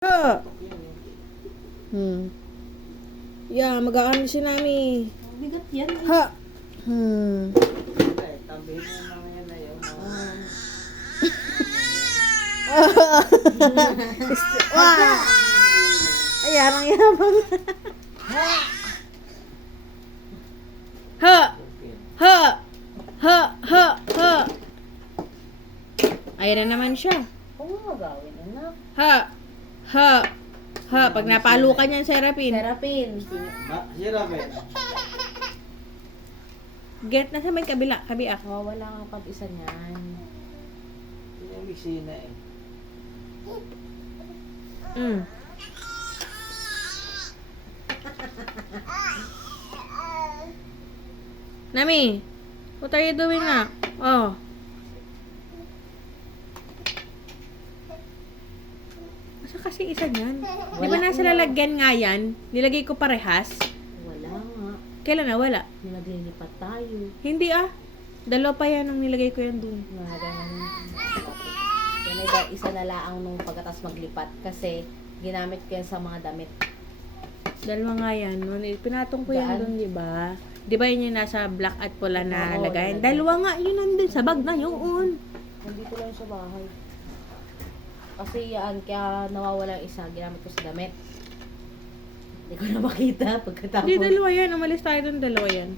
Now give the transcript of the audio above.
Ha. Yeah, mag-aano si Nami. Bigat yan. Ha. Tabi mo mga yan na yun. Wah. Ayan, ang yabang. Ha. Ha. Ha. Ha. Ha. Ayan na naman siya. Oo, magawin anak. Ha. Ha. Ha. Pag napalo ka niyan, Serapin. Serapin. Hirap eh. Get na sa may kabila. Kabiak. Wala nga pag isa niyan. Pinamisina eh. Nami, what are you doing na? Oh. Masa kasi isa niyan? Di ba nasa lalagyan nga yan? Nilagay ko parehas? Wala nga. Kailan na? Wala. Naglilipat tayo. Hindi ah. Dalawa pa yan nung nilagay ko yan dun. Yan ay isa na laang nung pagkatas maglipat kasi ginamit ko yan sa mga damit. Dalawa nga yan. Pinatong ko yan Daan? dun, di ba? Di ba yun yung nasa black at pula na Oo, lagayan? nalagyan. Dalawa nga, yun nandun sa bag na yun. Nandito lang sa bahay. Kasi yan, kaya nawawala yung isa, ginamit ko sa damit. Hindi ko na makita pagkatapos. Hindi, dalawa yan. Umalis tayo dun, dalawa yan.